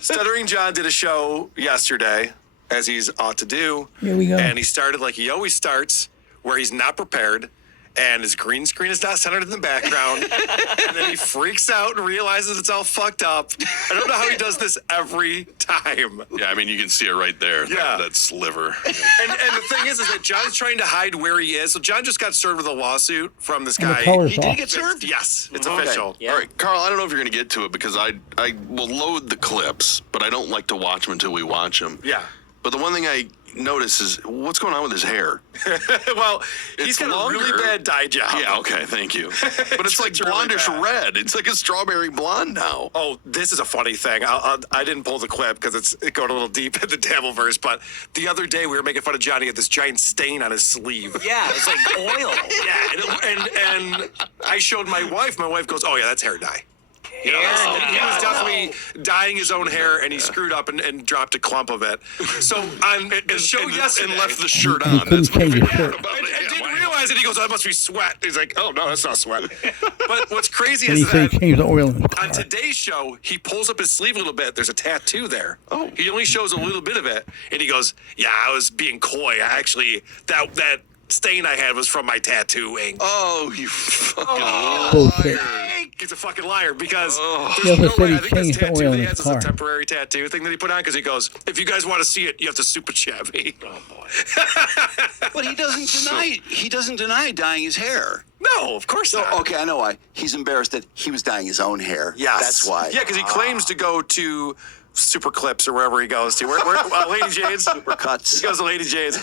Stuttering John did a show yesterday, as he's ought to do. Here we go. And he started like he always starts, where he's not prepared, and his green screen is not centered in the background. And then he freaks out and realizes it's all fucked up. I don't know how he does this every time. Yeah, I mean, you can see it right there. Yeah. That sliver. And the thing is that John's trying to hide where he is. So John just got served with a lawsuit from this And the guy. color's He off. did get served? Yes, it's official. Yeah. All right, Carl, I don't know if you're going to get to it because I will load the clips, but I don't like to watch them until we watch them. Yeah. But the one thing I notice is what's going on with his hair? Well, he's It's got a really longer. bad dye job. Yeah, okay, thank you. But it's like really blondish bad. red. It's like a strawberry blonde now. Oh, this is a funny thing. I didn't pull the clip because it going a little deep in the Devilverse. But the other day we were making fun of Johnny had this giant stain on his sleeve. Yeah, it's like oil. Yeah, and I showed my wife. My wife goes, "Oh yeah, that's hair dye." You know, he was definitely dyeing his own hair, and he screwed up and dropped a clump of it. So on the show yesterday, And left the shirt He on. couldn't That's what change I his figured shirt. about I it. didn't realize it. He goes, "Oh, that must be sweat." He's like, "Oh no, that's not sweat." But what's crazy And he is said that he changed the oil in his car. on today's show, he pulls up his sleeve a little bit. There's a tattoo there. Oh. He only shows a little bit of it. And he goes, "Yeah, I was being coy. That stain I had was from my tattooing." Oh, you fucking Bullshit. He's a fucking liar because He there's also no said way. he I think this changed the tattoo oil that in he his has is a car. temporary tattoo thing that he put on because he goes, "If you guys want to see it, you have to super chat me." Oh, boy. But he doesn't deny dyeing his hair. No, of course not. Okay, I know why. He's embarrassed that he was dyeing his own hair. Yes. That's why. Yeah, because he claims to go to Super Clips or wherever he goes to. Where Lady Jane's? Super cuts. He goes to Lady Jane's.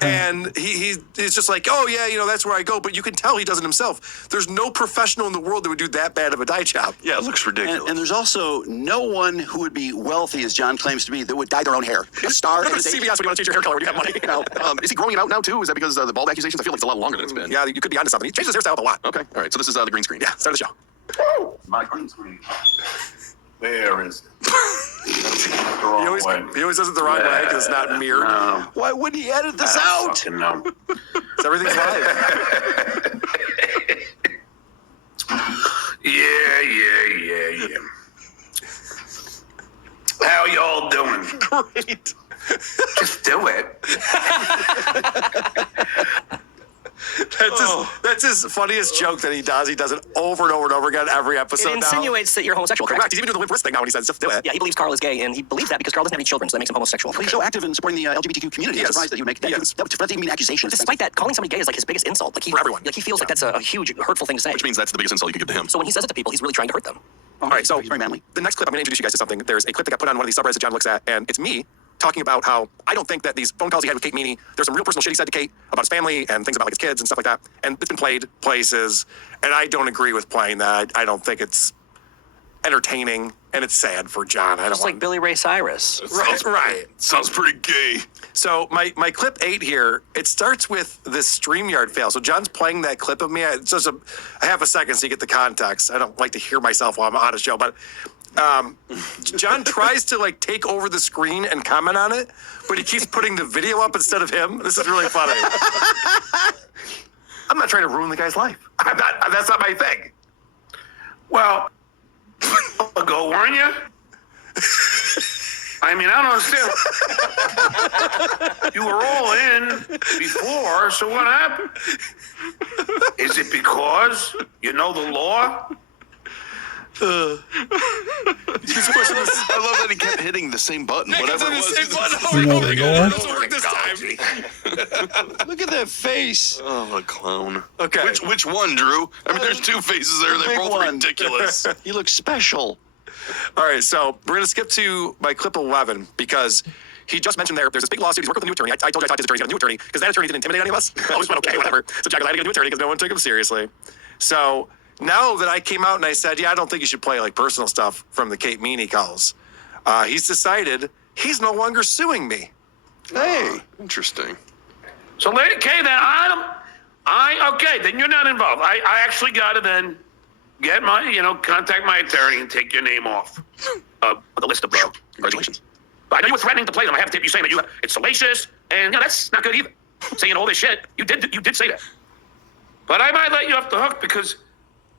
And he's just like, "Oh, yeah, that's where I go." But you can tell he does it himself. There's no professional in the world that would do that bad of a dye job. Yeah, it looks ridiculous. And there's also no one who would be wealthy, as John claims to be, that would dye their own hair. A star. Go to CVS when you want to change your hair color when you have money. Is he growing it out now, too? Is that because of the bald accusations? I feel like it's a lot longer than it's been. Yeah, you could be onto something. He changes his hairstyle up a lot. Okay, all right. So this is the green screen. Yeah, start the show. My green screen. Where is it? He always does it the wrong way because it's not mirrored. No. Why wouldn't he edit this I don't out? fucking know. So everything's live. Yeah. How y'all doing? Great. Just do it. That's his funniest joke that he does. He does it over and over and over again every It episode now. insinuates that you're homosexual, correct? Correct. He's even doing the limp wrist thing now when he says, "Just do it." Yeah, he believes Carl is gay, and he believes that because Carl doesn't have any children, so that makes him homosexual. Well, he's so active in supporting the LGBTQ community. Yes. I'm surprised that you make that. Yes. That doesn't even mean accusations. Despite that, calling somebody gay is like his biggest insult. Like For everyone. Like he feels like that's a huge, hurtful thing to say. Which means that's the biggest insult you could give to him. So when he says it to people, he's really trying to hurt them. All right, so he's very manly. the next clip, I'm going to introduce you guys to something. There's a clip that got put on one of these subreddits that John looks at, and it's me talking about how I don't think that these phone calls he had with Kate Meany, there's some real personal shit he said to Kate about his family and things about like his kids and stuff like that. And it's been played places, and I don't agree with playing that. I don't think it's entertaining, and it's sad for John. I don't Just like want... Billy Ray Cyrus. Right. Sounds pretty gay. So my clip 8 here, it starts with this StreamYard fail. So John's playing that clip of me. It's just a half a second so you get the context. I don't like to hear myself while I'm on a show, but John tries to like take over the screen and comment on it, but he keeps putting the video up instead of him. This is really funny. I'm not trying to ruin the guy's life. That's not my thing. Well, I'll go warn you. I mean, I don't understand. You were all in before, so what happened? Is it because you know the law? He's pushing this. I love that he kept hitting the same button, whatever it was. You know the law? It doesn't work this time. Look at that face. Oh, a clown. Okay. Which one, Drew? I mean, there's two faces there. They're Big both one. ridiculous. He looks special. All right, so we're going to skip to my clip 11 because he just mentioned there's this big lawsuit. He's working with a new attorney. I told you I talked to his attorney. He's got a new attorney because that attorney didn't intimidate any of us. I always went, okay, whatever. So Jack goes, I had to get a new attorney because no one took him seriously. So now that I came out and I said, yeah, I don't think you should play like personal stuff from the Kate Meany calls, he's decided he's no longer suing me. Hey, interesting. So, Lady K, then okay, then you're not involved. I actually got to then get contact my attorney and take your name off the list of the show. Congratulations. I know you were threatening to play them. I have to tape you saying that it's salacious, and that's not good either. Saying all this shit, you did say that. But I might let you off the hook because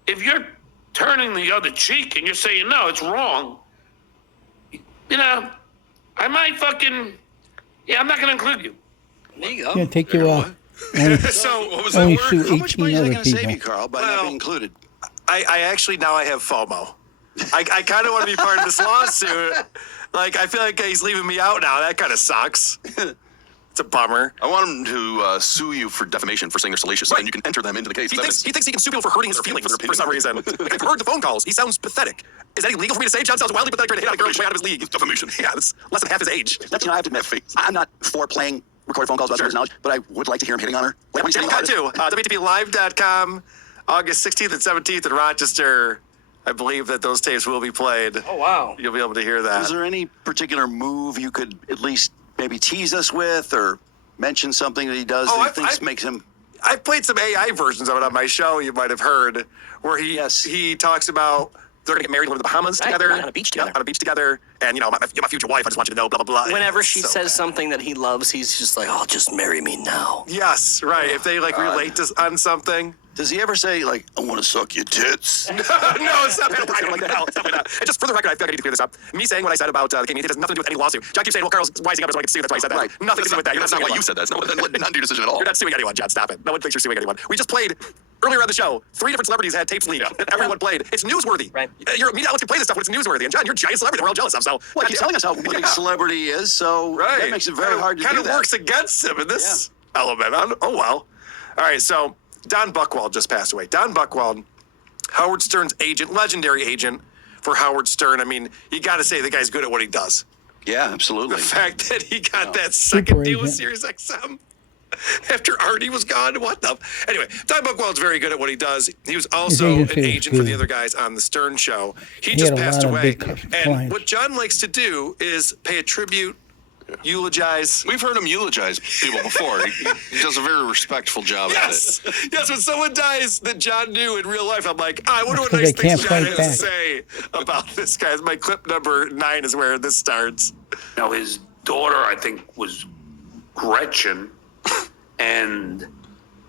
if you're turning the other cheek and you're saying no, it's wrong, you know, I might fucking, yeah, I'm not going to include you. There you go. It's going to take you only, So What was that only word? sue How much money 18 is that other going to save you, people. Carl, by not Well, being included? I actually now I have FOMO. I kind of want to be part of this lawsuit. Like, I feel like he's leaving me out now. That kind of sucks. It's a bummer. I want him to sue you for defamation for saying they're salacious, and you can enter them into the case. He thinks he can sue people for hurting his feelings for some reason. Like, I've heard the phone calls. He sounds pathetic. Is that illegal for me to say? John sounds wildly pathetic, trying to hit on a girl way out of his league. It's defamation. Yeah, that's less than half his age. That's, I have to admit, I'm not for playing recorded phone calls about someone's knowledge, but I would like to hear him hitting on her. Like when he's Yeah, hitting you on got her. to. WTPLive.com, August 16th and 17th in Rochester. I believe that those tapes will be played. Oh, wow. You'll be able to hear that. Is there any particular move you could at least maybe tease us with or mention something that he does Oh, that he thinks makes him... I played some AI versions of it on my show. You might have heard where he talks about they're gonna get married and live in the Bahamas Right, together, right, on a beach together. on a beach together, and my future wife. I just want you to know, blah blah blah. Whenever It's she so says bad. something that he loves, he's just like, "Oh, just marry me now." Yes, right. If they like relate to on something. Does he ever say, like, I want to suck your tits? No, it's not been like that. It's definitely not. And just for the record, I feel like I need to clear this up. Me saying what I said about the game, it has nothing to do with any lawsuit. John keeps saying, well, Carl's wising up, so I get to sue. That's why I said that. Right. Nothing to do with that. You're That's not suing why you anyone. said that. It's not your decision at all. You're not suing anyone, John. Stop it. No one thinks you're suing anyone. We just played earlier on the show. 3 different celebrities had tapes leaked that everyone played. It's newsworthy. Right. Your media outlets can play this stuff when it's newsworthy. And John, you're a giant celebrity that we're all jealous of. So Well, he's telling us how big celebrity he is, so right. that makes it very hard to do Kind of that. works against him in this element. Oh well. All right. So Don Buchwald just passed away. Don Buchwald, Howard Stern's agent, legendary agent for Howard Stern. I mean, you got to say the guy's good at what he does. Yeah, absolutely. The fact that he got that second deal with agent. Sirius XM after Artie was gone, what the? Anyway, Don Buchwald's very good at what he does. He was also an agency was agent for the good. other guys on the Stern show. He He just had a passed lot of away. big And clients. what John likes to do is pay a tribute, eulogize. We've heard him eulogize people before. He does a very respectful job at it. Yes, when someone dies that John knew in real life, I'm like, I wonder what Because nice they things can't John fight has to back. say about this guy. My clip number 9 is where this starts. Now, his daughter, I think, was Gretchen. And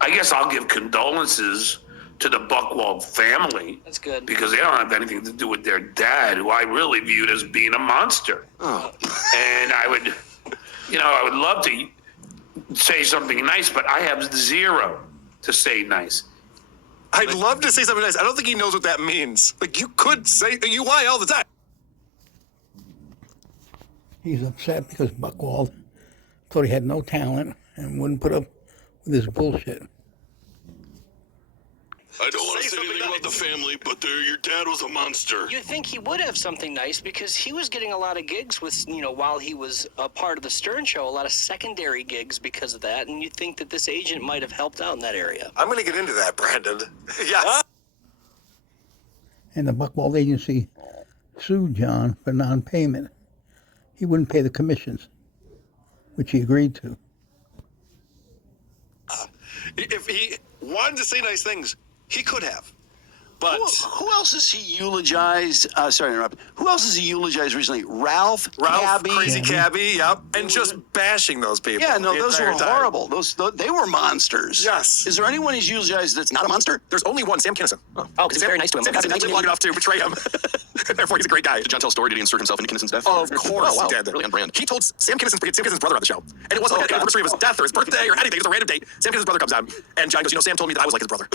I guess I'll give condolences to the Buchwald family. That's good. Because they don't have anything to do with their dad, who I really viewed as being a monster. And I would love to say something nice, but I have zero to say nice. I'd love to say something nice. I don't think he knows what that means. Like, you could say, you lie all the time. He's upset because Buchwald thought he had no talent and wouldn't put up with this bullshit. I don't want to say anything about the family, but your dad was a monster. You'd think he would have something nice because he was getting a lot of gigs with, while he was a part of the Stern Show, a lot of secondary gigs because of that. And you'd think that this agent might have helped out in that area. I'm going to get into that, Brandon. Yes. And the Buchwald agency sued John for non-payment. He wouldn't pay the commissions, which he agreed to. If he wanted to say nice things, he could have. But Who else has he eulogized? Sorry to interrupt. Who else has he eulogized recently? Ralph, Cabby. Crazy Cabby, yep. And just bashing those people. Yeah, no, the those were entire time. horrible. They were monsters. Yes. Is there anyone he's eulogized that's not a monster? There's only one, Sam Kinison. Oh, because he's very nice to him. Sam Kinison didn't live long enough to betray him. Therefore, he's a great guy. Did John tell a story? Did he insert himself into Kinnison's death? Oh, of course Oh, wow. he did. Really on brand. He told Sam Kinnison's brother on the show. And it wasn't like an anniversary of his death or his birthday or anything. It was a random date. Sam Kinnison's brother comes on. And John goes, Sam told me that I was like his brother.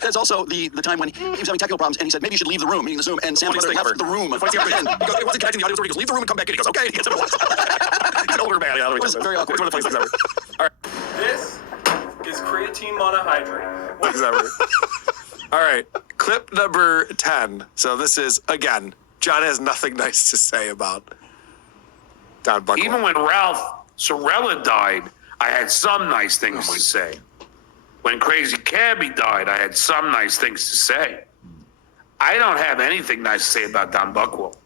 That's also the time when he was having technical problems and he said, maybe you should leave the room, meaning the Zoom. And Sam Funniest left thing the ever. room. Funniest thing ever. He goes, it wasn't connecting the audio, so he goes, leave the room and come back in. He goes, okay. He gets him to He's an older man. Yeah, was very awkward. It's one of the funniest things ever. All right. This is creatine monohydrate. Things ever. All right. Clip number 10. So this is, again, John has nothing nice to say about Don Buchwald. Even when Ralph Sorella died, I had some nice things to say. When Crazy Cabby died, I had some nice things to say. I don't have anything nice to say about Don Buchwald.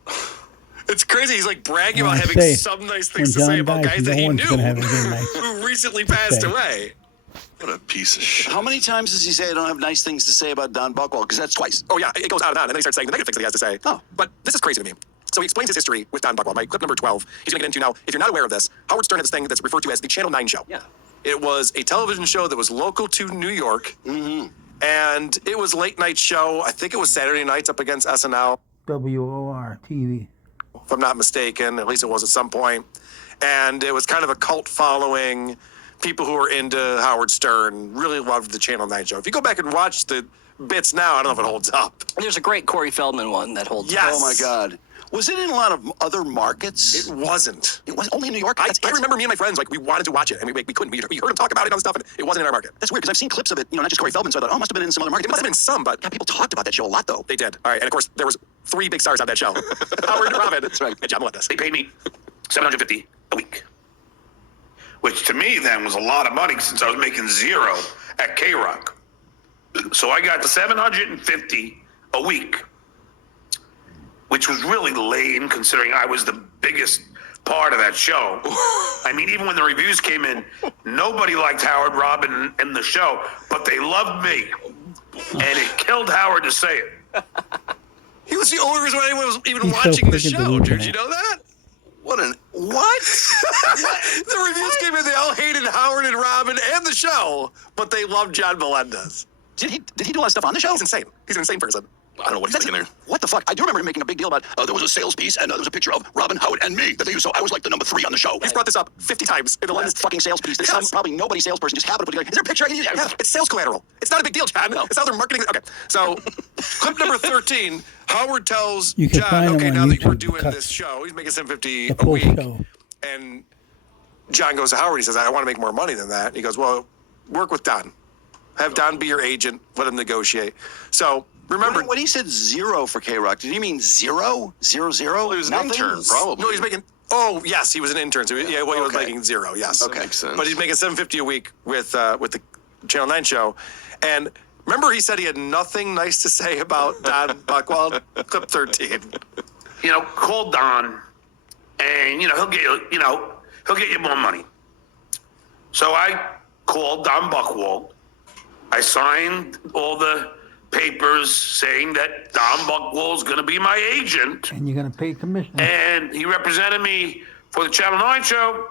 It's crazy. He's like bragging about I having say, some nice when things to say John about dies, guys that no he one's knew gonna have anything nice who recently passed say. away. What a piece of shit. How many times does he say I don't have nice things to say about Don Buchwald? Because that's twice. Oh, yeah, it goes on, and then he starts saying the negative things that he has to say. Oh. But this is crazy to me. So he explains his history with Don Buchwald. My clip number 12, he's going to get into now. If you're not aware of this, Howard Stern had this thing that's referred to as the Channel 9 show. Yeah. It was a television show that was local to New York, and it was late night show. I think it was Saturday nights up against SNL. WOR TV. if I'm not mistaken. At least it was at some point. And it was kind of a cult following. People who were into Howard Stern really loved the Channel 9 show. If you go back and watch the bits now, I don't know if it holds up. There's a great Corey Feldman one that holds Yes. Oh my God. Was it in a lot of other markets? It wasn't. It was only in New York? I That's it? remember me and my friends, like, we wanted to watch it, and we couldn't. We heard him talk about it on stuff, and it wasn't in our market. That's weird, because I've seen clips of it, not just Corey Feldman, so I thought, oh, it must have been in some other market. It must have been some, but Yeah, people talked about that show a lot, though. they did. All right, and of course, there was 3 big stars on that show. Howard, Robin, That's right. and John Melendez. They paid me $750 a week, which to me then was a lot of money since I was making zero at K-Rock. So I got the $750 a week, which was really lame considering I was the biggest part of that show. I mean, even when the reviews came in, nobody liked Howard, Robin, and the show, but they loved me. And it killed Howard to say it. He was the only reason why anyone was even He's so watching the freaking show. delusional. Did you know that? What? The reviews came in, they all hated Howard and Robin and the show, but they loved John Melendez. Did he do a lot of stuff on the show? He's insane. He's an insane person. I don't know what he's thinking there. What the fuck? I do remember him making a big deal about, there was a sales piece, and there was a picture of Robin, Howard, and me that they used, so I was like the number 3 on the show. He's brought this up 50 times in the What last fucking sales piece? There's Yes. probably nobody salesperson just happened to put together, is there a picture I can use? Yeah, it's sales collateral. It's not a big deal, John. It's how they're marketing. Okay, so clip number 13. Howard tells You can John, find him okay, on now that we're YouTube, doing cuts. this show, he's making $750 The a full week. show. And John goes to Howard. He says, I want to make more money than that. He goes, well, work with Don. Have Don be your agent. Let him negotiate. So remember, When he said 0 for K-Rock, did he mean 0? 0, 0? He was an Nothing? intern, probably. no, he's making. Oh, yes, he was an intern. So he was Okay. making 0. Yes. Okay. Makes sense. But he's making $750 a week with the Channel 9 show. And remember, he said he had nothing nice to say about Don Buchwald. Clip 13. Call Don, and he'll get you more money. So I called Don Buchwald. I signed all the papers saying that Don Buchwald's going to be my agent, And you're going to pay commission. and he represented me for the Channel 9 show,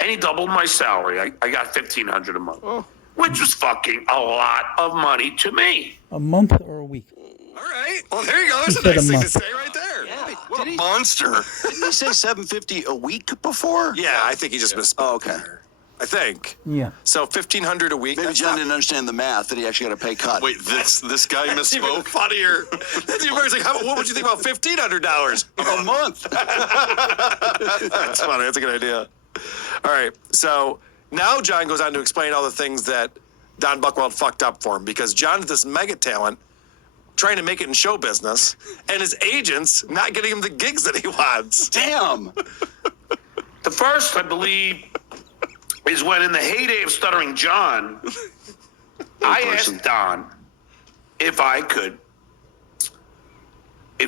and he doubled my salary. I got $1,500 a month, which was fucking a lot of money to me. A month or a week? All right. Well, there you go. There's a He said nice a thing to month. say right there. Yeah. What a monster. Didn't he say $750 a week before? Yeah, I think he just misspoke. Oh, okay. there. I think. Yeah. So $1,500 a week. Maybe that's John not- didn't understand the math that he actually got a pay cut. Wait, this guy That's even misspoke? funnier. That's even worse. Like, what would you think about $1,500 A month. That's funny. That's a good idea. All right. So now John goes on to explain all the things that Don Buchwald fucked up for him, because John's this mega talent trying to make it in show business, and his agents not getting him the gigs that he wants. Damn. The first, I believe, is when in the heyday of Stuttering John, I person. asked Don if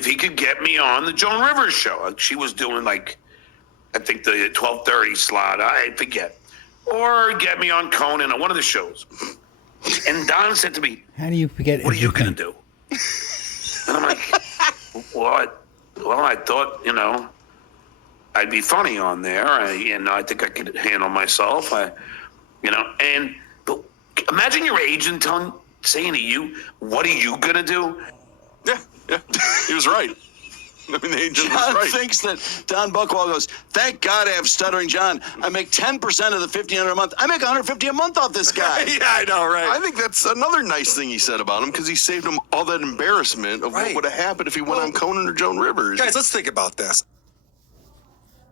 he could get me on the Joan Rivers show. Like, she was doing I think the 12:30 slot, I forget. Or get me on Conan or one of the shows. And Don said to me, How do you forget what are you going everything? to do? And I'm like, well, I thought, I'd be funny on there. I think I could handle myself. But imagine your agent saying to you, what are you going to do? Yeah. He was right. I mean, the agent was John right. thinks that Don Buchwald goes, thank God I have Stuttering John. I make 10% of the $1,500 a month. I make $150 a month off this guy. Yeah, I know, right? I think that's another nice thing he said about him, because he saved him all that embarrassment of Right. what would have happened if he went on Conan or Joan Rivers. Guys, let's think about this.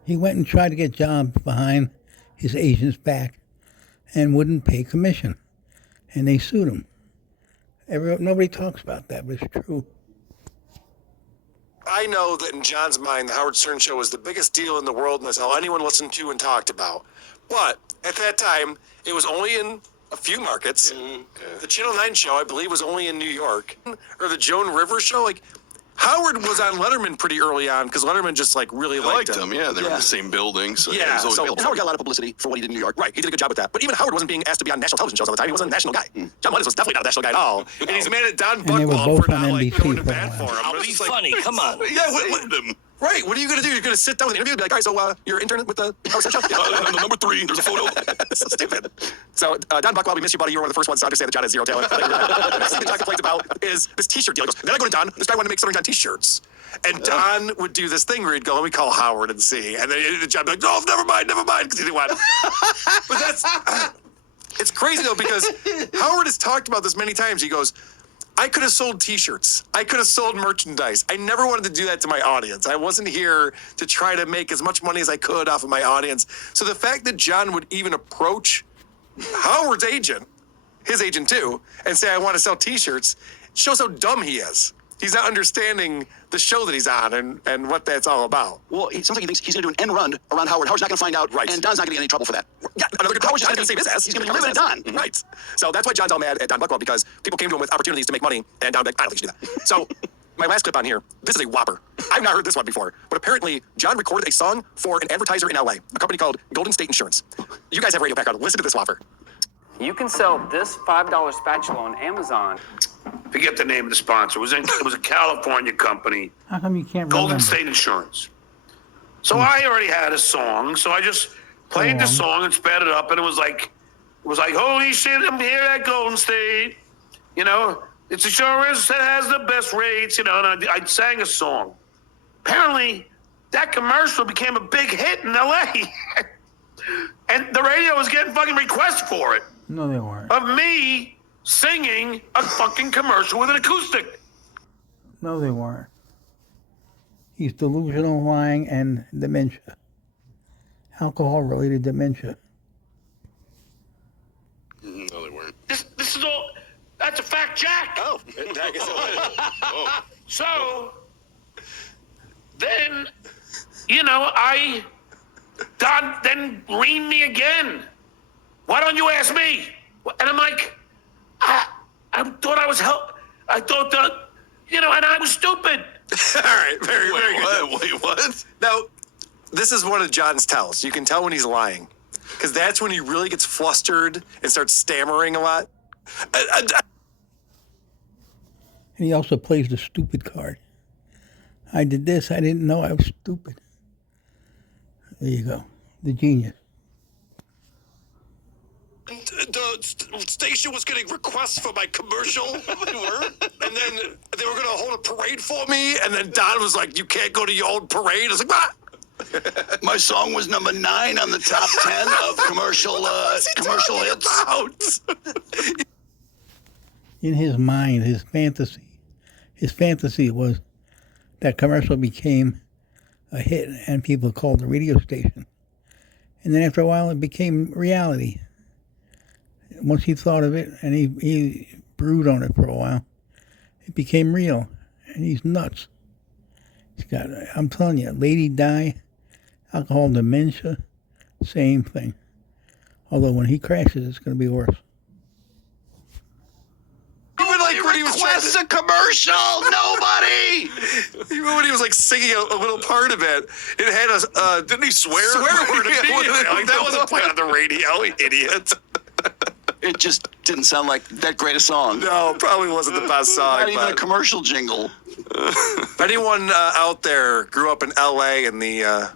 He went and tried to get John behind his agent's back and wouldn't pay commission. And they sued him. Nobody talks about that, but it's true. I know that in John's mind, the Howard Stern Show was the biggest deal in the world, and that's all anyone listened to and talked about. But at that time, it was only in a few markets. The Channel 9 show, I believe, was only in New York. Or the Joan Rivers show. Like, Howard was on Letterman pretty early on, because Letterman just, really I liked him. Yeah, they were in Yeah. the same building. So Yeah, he was always so- able And to- Howard got a lot of publicity for what he did in New York. Right, he did a good job with that. But even Howard wasn't being asked to be on national television shows all the time. He wasn't a national guy. John Lennon was definitely not a national guy at all. And he's mad at Don they were Buchwald both for on not NBC going to for a bat for while. him. I'll It's be just funny. Come on. Yeah, what him? Right. What are you going to do? You're going to sit down with an interview and be like, all right, so you're intern with the Howard Stern Show? Yeah. Number 3, there's a photo. So stupid. So, Don Buckwell, we missed you, buddy. You were one of the first ones to understand that John has zero talent. The next thing that John complains about is this t-shirt deal. He goes, then I go to Don. This guy wanted to make Stuttering John t-shirts. And Don would do this thing where he'd go, let me call Howard and see. And then John would be like, no, never mind, because he didn't want. But that's, it's crazy though, because Howard has talked about this many times. He goes, I could have sold t-shirts. I could have sold merchandise. I never wanted to do that to my audience. I wasn't here to try to make as much money as I could off of my audience. So the fact that John would even approach Howard's agent, his agent too, and say, I want to sell t-shirts, shows how dumb he is. He's not understanding the show that he's on and what that's all about. Well, it sounds like he thinks he's going to do an end run around Howard. Howard's not going to find out, Right. And Don's not going to get in any trouble for that. Yeah, another good Howard's not going to save his ass. He's going to be living at Don. Right. So that's why John's all mad at Don Buckwell, because people came to him with opportunities to make money, and Don was like, I don't think you should do that. So my last clip on here, this is a whopper. I've not heard this one before, but apparently John recorded a song for an advertiser in LA, a company called Golden State Insurance. You guys have radio background. Listen to this whopper. You can sell this $5 spatula on Amazon. Forget the name of the sponsor. It was a California company, How come you can't Golden remember? State Insurance. So I already had a song, so I just played the song and sped it up, and it was like, holy shit, I'm here at Golden State. You know, it's insurance that has the best rates, you know, and I sang a song. Apparently, that commercial became a big hit in LA. And the radio was getting fucking requests for it. No, they weren't. Of me singing a fucking commercial with an acoustic. No, they weren't. He's delusional, lying, and dementia. Alcohol-related dementia. No, they weren't. This is all, that's a fact, Jack. Oh, I guess it was. So, then, you know, Don then reamed me again. Why don't you ask me? And I'm like, I thought I was I thought that, you know, and I was stupid. All right, very good. Wait, what? Now, this is one of John's tells. You can tell when he's lying, because that's when he really gets flustered and starts stammering a lot. And he also plays the stupid card. I did this. I didn't know I was stupid. There you go. The genius. The station was getting requests for my commercial. They were. And then they were going to hold a parade for me. And then Don was like, you can't go to your own parade. I was like, what? My song was number 9 on the top 10 of commercial hits. In his mind, his fantasy was that commercial became a hit and people called the radio station. And then after a while, it became reality. Once he thought of it and he brewed on it for a while, it became real. And he's nuts. He's got, I'm telling you, Lady Di, alcohol dementia, same thing. Although when he crashes, it's going to be worse. Even like when he was trying Request a commercial, nobody. even when he was like singing a little part of it, it had a Didn't he swear? swear word immediately. Like that wasn't played on the radio, you idiot. It just didn't sound like that great a song. No, probably wasn't the best song. Not even a But commercial jingle. if anyone out there grew up in LA in the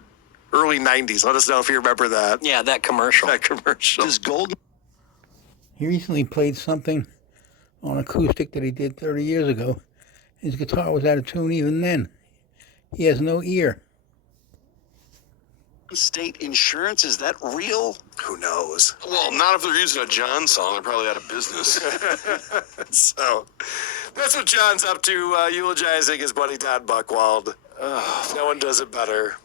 early 90s, let us know if you remember that. Yeah, that commercial. That commercial. This golden He recently played something on acoustic that he did 30 years ago. His guitar was out of tune even then. He has no ear. State Insurance, is that real? Who knows? Well, not if they're using a John song. They're probably out of business. So that's what John's up to, eulogizing his buddy Don Buckwald. No one does it better.